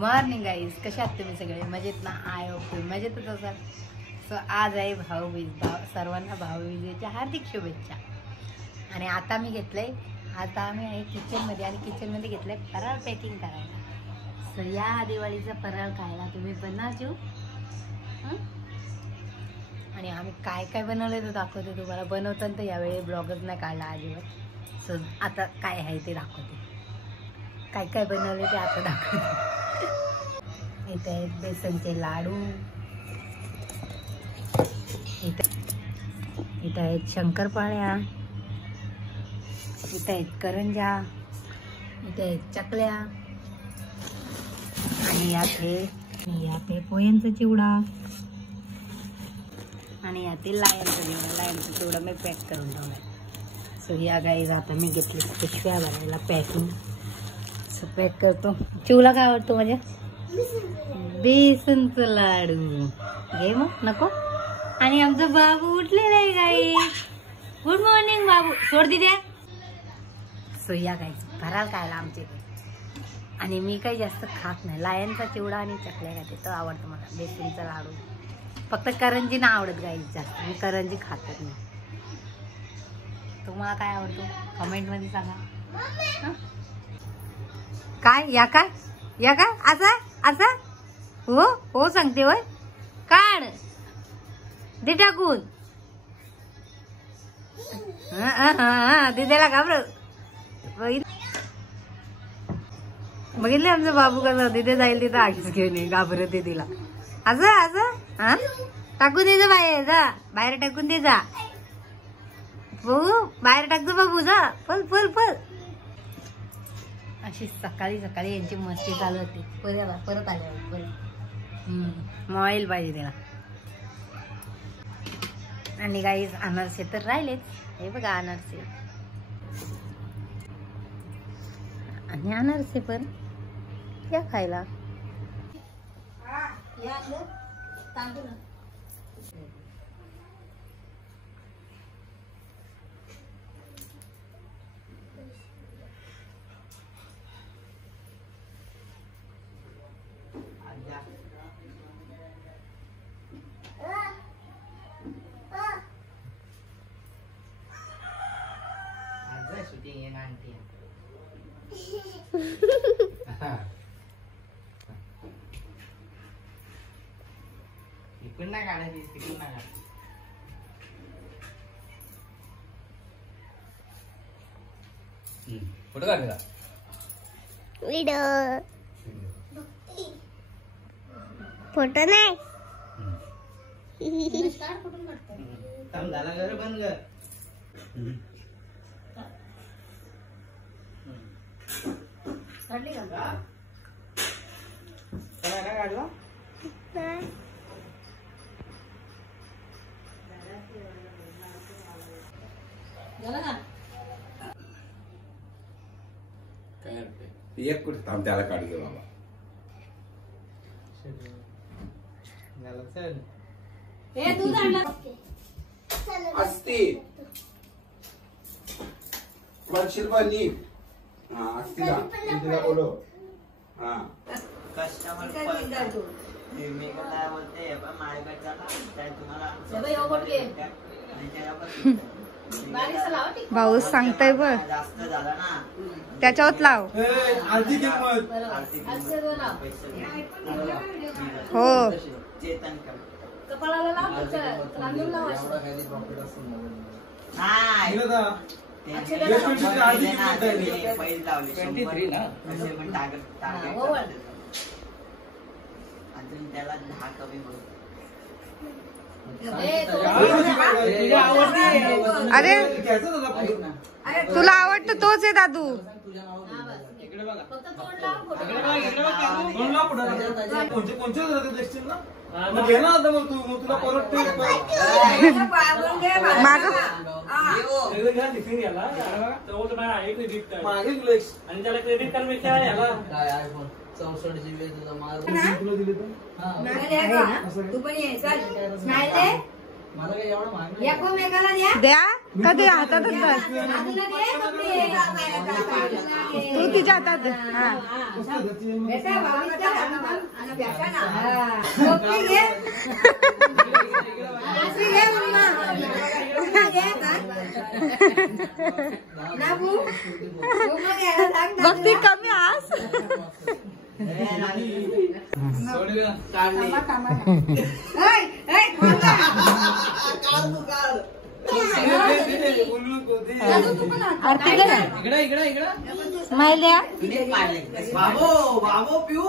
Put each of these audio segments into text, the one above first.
Morning guys, कशा आहात तुम्ही सगळे? मजेत ना? आय होप मजेतच असाल. सो आज आहे भाऊबीज. सर्वांना भाऊबीजेच्या हार्दिक शुभेच्छा. आणि आता मी घेतलंय, आता आम्ही आहे किचनमध्ये आणि किचनमध्ये घेतलंय फराळ पॅकिंग करायला. सो या दिवाळीचा फराळ खायला तुम्ही बनवायचो. आणि आम्ही काय काय बनवलंय तर दाखवते तुम्हाला. बनवताना तर यावेळी ब्लॉगच नाही काढला अजिबात. सो आता काय आहे ते दाखवते, काय काय बनवले ते आता दाखवते. इथे आहेत बेसनचे लाडू, इथे आहेत शंकरपाळ्या, इथे आहेत करंजा, इथे आहेत चकल्या, आणि यात पोह्यांचा चिवडा, आणि यातील लायनचा चिवडा मी पॅक करून ठेवलाय. सो या गाईज आता मी घेतली पिशव्या भरायला पॅकिंग. सो पॅक करतो. चिवला काय आवडतो माझ्या? बेसनचं लाडू घे मग. नको. आणि आमचा बाबू उठलेला आहे गाईज. गुड मॉर्निंग बाबू. सोड दिद्या. सो या गाईज फराळ खायला आमच्या इथे. आणि मी काही जास्त खात नाही. लायनचा चिवडा आणि चकल्या खाते तर आवडतं मला. बेसनचा लाडू फक्त करंजी नाही आवडत गाईज जास्त. मी करंजी खातच नाही. तुम्हाला काय आवडतो कमेंट मध्ये सांगा. काय या काय असं हो हो सांगते होय. काढ दे टाकून. दिद्याला घाबर बघितले आमचा बाबू कसा. तिथे जाईल तिथं आगीच घेऊन घाबरत आहे तिला. असं हा टाकून दे जा बाहेर. जा बाहेर टाकून दे जा. बघू बाहेर टाकतो बाबू. जा फल फल फल. अशी सकाळी सकाळी यांची मस्ती चालू होती. परत आल्या मोबाईल पाहिजे त्याला. आणि गाईज अनारसे तर राहिलेच. हे बघा अनारसे. आणि अनारसे पण या खायला. फोटो काढला व्हिडिओ फोटो नाही. झाला घर बंद कर. काढली का? काढला झालं का? एक कुठे थांब त्याला काढू दे बाबा. दूध आणलं असते शिल्पानी. असते का तिला बोलो. हा भाऊ सांगताय बघ. त्याच्यावर लाव. हो त्याला 10 कमी होईल. अरे तुला आवडतं तोच आहे दादू. एकमेकाला द्या. द्या का ते हातात धर. बाजूला दे कपडे. तू तिच्या हातात दे. हा बेटा भाऊबीजचा आणि बेटा ना. हा. टोपी घे. अशी घे मम्मा. घे का? नाबू. मम्मा घ्यायला सांग. बघ ती कमी आस. ओय, ओय, कोणता? आरती करा. स्माइल द्या. बाबो बाबो पिऊ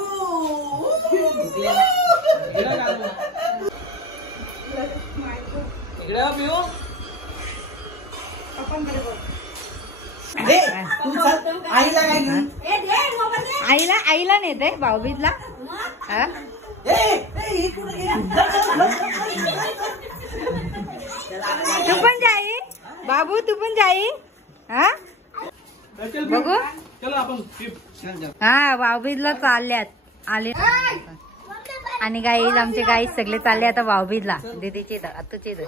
आईला काय घेऊन ए, दे मोबाईल दे. आईला नेते भाऊबीजला. हा? तू पण जाई बाबू, तू पण जाई. हा बघू. हा भाऊबीजला चालल्यात आले. आणि गाईज आमचे गाई सगळे चालले आता भाऊबीजला. दीदीची इथं आतूची इथं.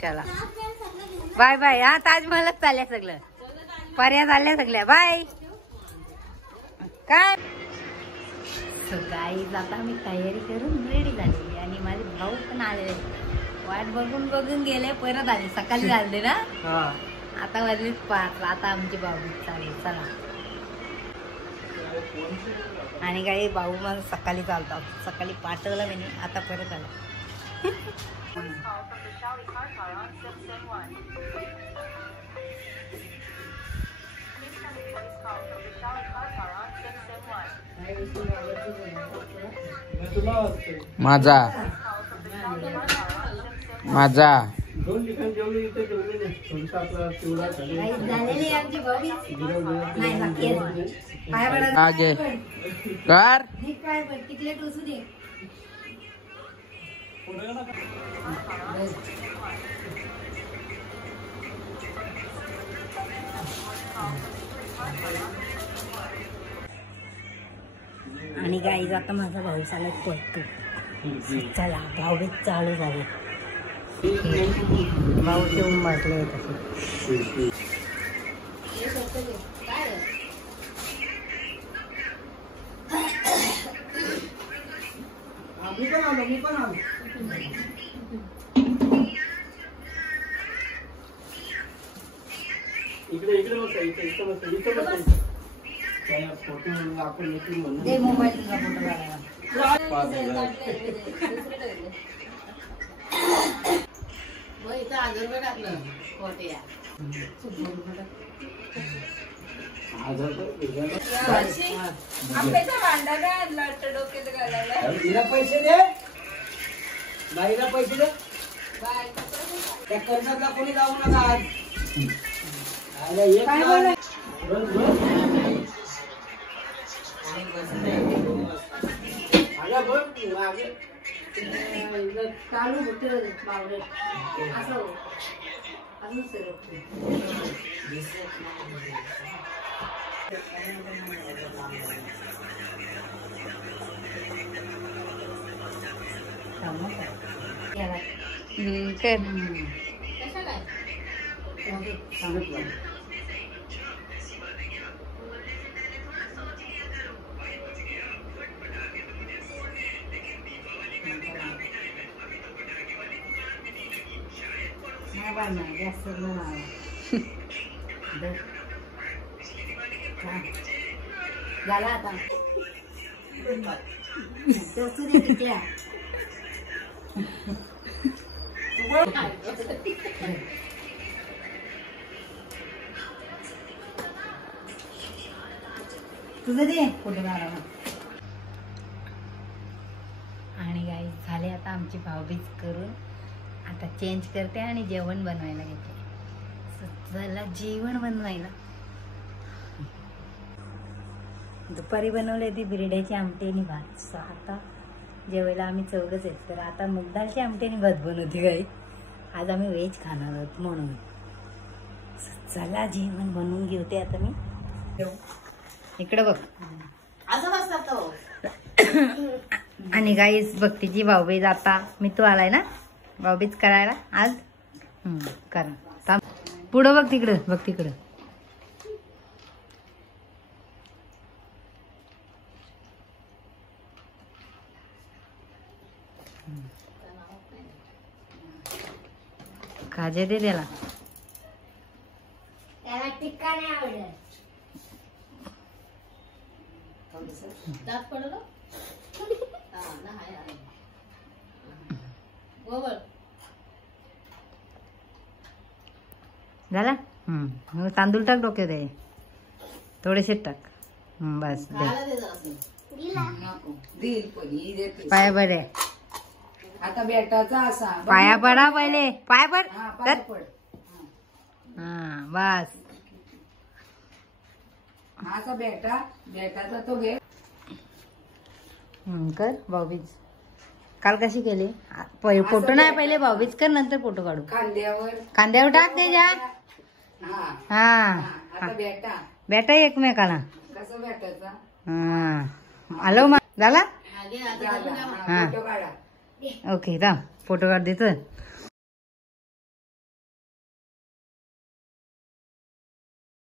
चला बाय बाय. हा ताजमहलच चालल्या सगळं. पर्या चालल्या सगळ्या. बाय. काय गाईज आता मी तयारी करून रेडी झालेली आणि माझे भाऊ पण आलेले. वाट बघून बघून गेले. परत आले. सकाळी झाले ना. आता वाजले 5. आता आमची भाऊबीज चालू. चला. आणि काही भाऊ मग सकाळी चालतात. सकाळी पाठवलं मी. आता परत आला. माझा झालेली आमची भाऊबीज. नाही बाकी आहे. पाया पडा. आगे कर. काय पण तिकडे टोचू दे. आणि गाईज आता माझा भाऊ चालत पळतो. चला भाऊबीज चालू झाली. भाऊ येऊन म्हटले तसे. मी पण आलो इकडे बघा. इकडे फोटो आपण येतील म्हणून. दे मोबाईल तुझा फोटो काढायला. इथं आजर टाकलं खोट्या. तिला पैसे दे. बाईला पैसे दे. त्या कर्जातला कोणी जाऊ नका आज. चालू होते बावडे असं अजून सर. कर. झाला आता. टोचू दे तिच्या. तुझं दे फोटो काढायला. आणि गाई झाले आता आमची भाऊबीज करून. आता चेंज करते आणि जेवण बनवायला घेते. चला जेवण बनवायला. दुपारी बनवली होती बिरड्याची आमटी आणि भात. सो आता जेवायला आम्ही चौघच आहेत. तर आता मुगडाळची आमटी आणि भात बनवते गाई. आज आम्ही व्हेज खाणार आहोत म्हणून. चला जेवण बनवून घेते आता मी. इकडे बघ. आणि गाईस भक्तीची भाऊबीज आता मी तू आलाय ना. भाऊबीज करायला आज करा. थांब. पुढं बघ तिकडं, बघ तिकडं. खाजे दे त्याला. त्याला टिक्का नाही आवडत. झाला. मग तांदूळ टाक डोक्यात आहे, थोडेसे टाक. बस दे. पाया बरे. आता बेटाचा असा पाया पडा पहिले. पाय पड. पाय पड. हा बस. असा बेटाचा तो घे. कर भाऊबीज. काल कशी केली? फोटो नाही पहिले भाऊबीज कर, नंतर फोटो काढू. कांद्यावर टाक त्याच्या. हा आता बेटा बेटा एकमेकाला. कसं बेटाचा हा आलो मग. झाला. झाला. हा फोटो काढा. ओके. फोटो काढ देतो.